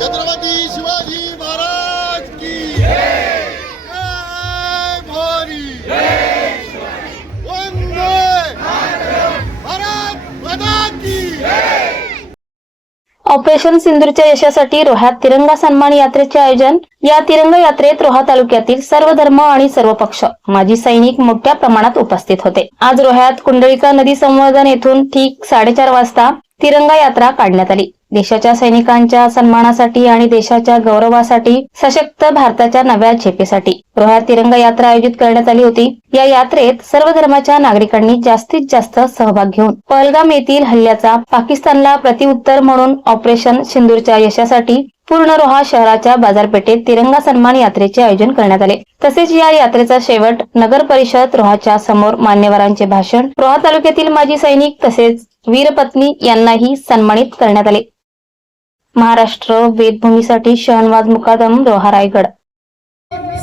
छत्रपती शिवाजी महाराज की ऑपरेशन सिंधूरच्या यशासाठी रोह्यात तिरंगा सन्मान यात्रेचे आयोजन. या तिरंगा यात्रेत रोहा तालुक्यातील सर्व धर्म आणि सर्व पक्ष माजी सैनिक मोठ्या प्रमाणात उपस्थित होते. आज रोह्यात कुंडळीका नदी संवर्धन येथून ठीक साडेचार वाजता तिरंगा यात्रा काढण्यात आली. देशाच्या सैनिकांच्या सन्मानासाठी आणि देशाच्या गौरवासाठी सशक्त भारताच्या नव्या झेपेसाठी. रोहा तिरंगा यात्रा आयोजित करण्यात आली होती. या यात्रेत सर्व धर्माच्या नागरिकांनी जास्तीत जास्त सहभाग घेऊन पहलगाम येथील हल्ल्याचा पाकिस्तानला प्रतिउत्तर म्हणून ऑपरेशन सिंदूरच्या यशासाठी पूर्ण रोहा शहराच्या बाजारपेठेत तिरंगा सन्मान यात्रेचे आयोजन करण्यात आले. तसेच या यात्रेचा शेवट नगर परिषद रोहाच्या समोर मान्यवरांचे भाषण रोहा तालुक्यातील माजी सैनिक तसेच वीरपत्नी यांनाही सन्मानित करण्यात आले. महाराष्ट्र वेदभूमीसाठी शहनवाज मुकादम रोहा रायगड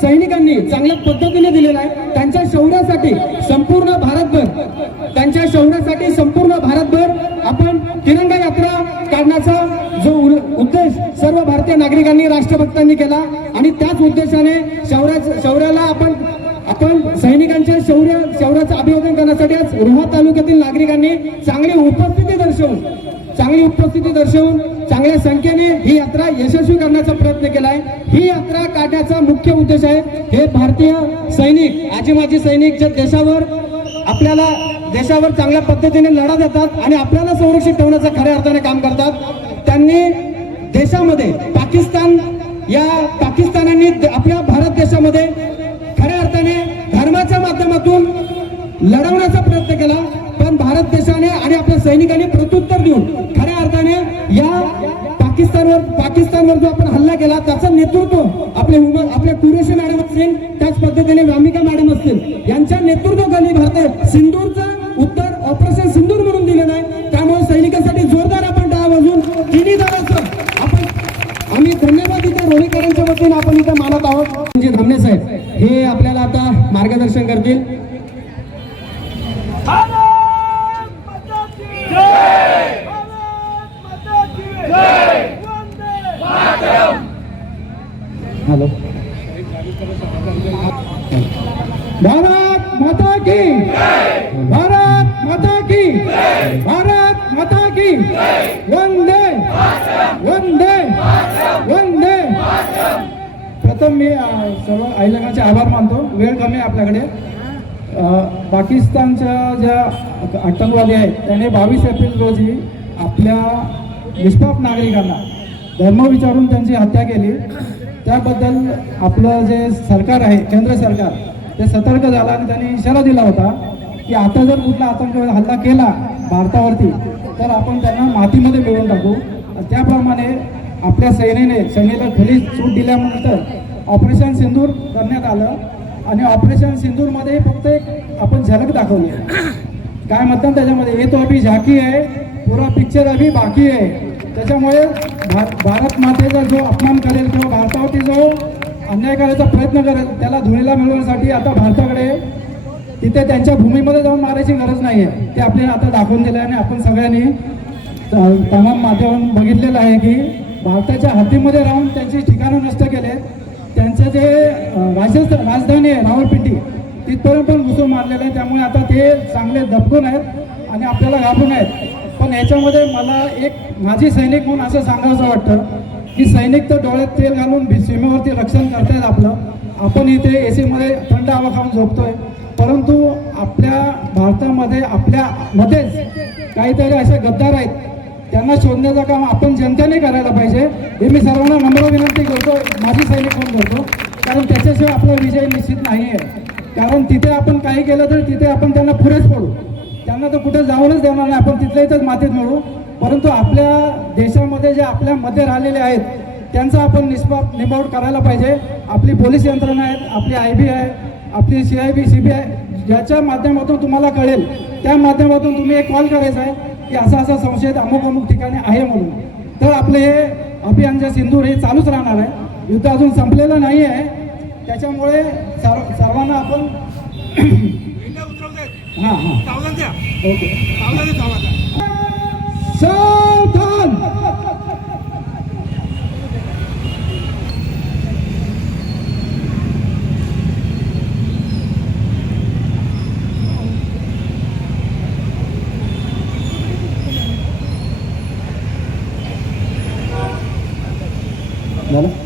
सैनिकांनी चांगल्या पद्धतीने दिलेला आहे. त्यांच्या शौर्यासाठी संपूर्ण भारतभर त्यांच्या शौर्यासाठी संपूर्ण भारतभर आपण तिरंगा यात्रा काढण्याचा जो उ- उद्देश सर्व भारतीय नागरिकांनी राष्ट्रभक्तांनी केला. आणि त्याच उद्देशाने शौर्या शौर्याला आपण आपण सैनिकांच्या शौर्य शौर्याचं अभिवादन करण्यासाठी आज रोहा तालुक्यातील नागरिकांनी चांगली उपस्थिती दर्शवून चांगली उपस्थिती दर्शवून चांगल्या संख्येने ही यात्रा यशस्वी करण्याचा प्रयत्न केला आहे ही यात्रा काढण्याचा मुख्य उद्देश आहे. हे भारतीय सैनिक आजी माजी सैनिक जे देशावर आपल्याला देशावर चांगल्या पद्धतीने लढा देतात आणि आपल्याला संरक्षित ठेवण्याचं खऱ्या अर्थाने काम करतात. त्यांनी देशामध्ये पाकिस्तान या पाकिस्तानांनी आपल्या भारत देशामध्ये खऱ्या अर्थाने धर्माच्या माध्यमातून लढवण्याचा प्रयत्न केला. पण भारत देशाने आणि आपल्या सैनिकांनी प्रत्युत्तर देऊन खऱ्या अर्थाने या पाकिस्तानवर पाकिस्तानवर जो आपण हल्ला केला त्याचं नेतृत्व आपले आपल्या आपले कुरेशी मॅडम असतील त्याच पद्धतीने व्यामिका मॅडम असतील यांच्या नेतृत्वाखाली भारत सिंदूरचं उत्तर ऑपरेशन सिंदूर म्हणून दिलेलं आहे. त्यामुळे सैनिकांसाठी जोरदार आपण डाव वाजून तिन्ही दलाचं आपण आम्ही धन्यवाद इथे रोहिकरांच्या वतीने आपण इथे मानत आहोत. म्हणजे धमने साहेब हे आपल्याला आता मार्गदर्शन करतील भारत माता की जय भारत माता की जय वंदे मातरम हॅलो. भारत माता की भारत माता की भारत माता की वंदे वंदे वंदे. प्रथम मी सर्व आईलगाचे आभार मानतो. वेळ कमी आहे आपल्याकडे. पाकिस्तानच्या ज्या आतंकवादी आहेत त्याने बावीस एप्रिल रोजी आपल्या निष्पाप नागरिकांना धर्म विचारून त्यांची हत्या केली. त्याबद्दल आपलं जे सरकार आहे केंद्र सरकार ते सतर्क झालं आणि त्यांनी इशारा दिला होता की आता जर कुठला आतंकवाद हल्ला केला भारतावरती तर आपण त्यांना मातीमध्ये मिळवून टाकू. त्याप्रमाणे आपल्या सेनेने सेनेला खुली सूट दिल्यानंतर ऑपरेशन सिंदूर करण्यात आलं. आणि ऑपरेशन सिंदूरमध्ये फक्त एक आपण झलक दाखवली. काय म्हणतात त्याच्यामध्ये? ये तो अभी झाकी आहे पुरा पिक्चर अभी बाकी आहे त्याच्यामुळे भा- भारत मातेचा जो अपमान करेल किंवा भारतावरती जो अन्याय करायचा प्रयत्न करेल त्याला धुळीला मिळवण्यासाठी आता भारताकडे तिथे त्यांच्या भूमीमध्ये जाऊन मारायची गरज नाही आहे ते आपल्याला आता दाखवून दिलं आहे आणि आपण सगळ्यांनी त- तमाम माध्यमातून बघितलेलं आहे की भारताच्या हद्दीमध्ये राहून त्यांची ठिकाणं नष्ट केले. त्यांचं जे राजस्थ राजधानी आहे रावळपिंडी तिथपर्यंत पण घुसून मारलेलं आहे. त्यामुळे आता ते चांगले दबकून आहेत आणि आपल्याला घाबरून आहेत. पण याच्यामध्ये मला एक माझी सैनिक म्हणून असं सांगावंसं वाटतं की सैनिक तर डोळ्यात तेल घालून सीमेवरती रक्षण करतायत आपलं. आपण इथे ए सीमध्ये थंड हवा खाऊन झोपतोय. परंतु आपल्या भारतामध्ये आपल्या मध्येच काहीतरी असे गद्दार आहेत. त्यांना शोधण्याचं काम आपण जनतेने करायला पाहिजे. हे मी सर्वांना नम्र विनंती करतो माझी सैनिक म्हणून करतो. कारण त्याच्याशिवाय आपला विजय निश्चित नाही आहे कारण तिथे आपण काही केलं तर तिथे आपण त्यांना पुरेच पडू. त्यांना तर कुठे जाऊनच देणार नाही. आपण तिथल्या इथंच मातीत मिळू. परंतु आपल्या देशामध्ये जे आपल्या मध्ये राहिलेले आहेत त्यांचा आपण निष्पाप निभावट करायला पाहिजे. आपली पोलीस यंत्रणा आहेत आपली आय बी आहे आपली C I B C B I ज्याच्या माध्यमातून तुम्हाला कळेल त्या माध्यमातून तुम्ही एक कॉल करायचा आहे की असा असा संशयित अमुक अमुक ठिकाणी आहे म्हणून. तर आपले हे अभियान जे सिंधूर हे चालूच राहणार आहे. युद्ध अजून संपलेलं नाही आहे त्याच्यामुळे सर्व सर्वांना आपण 嗯啊！倒下去倒下去，倒下去。上单。了。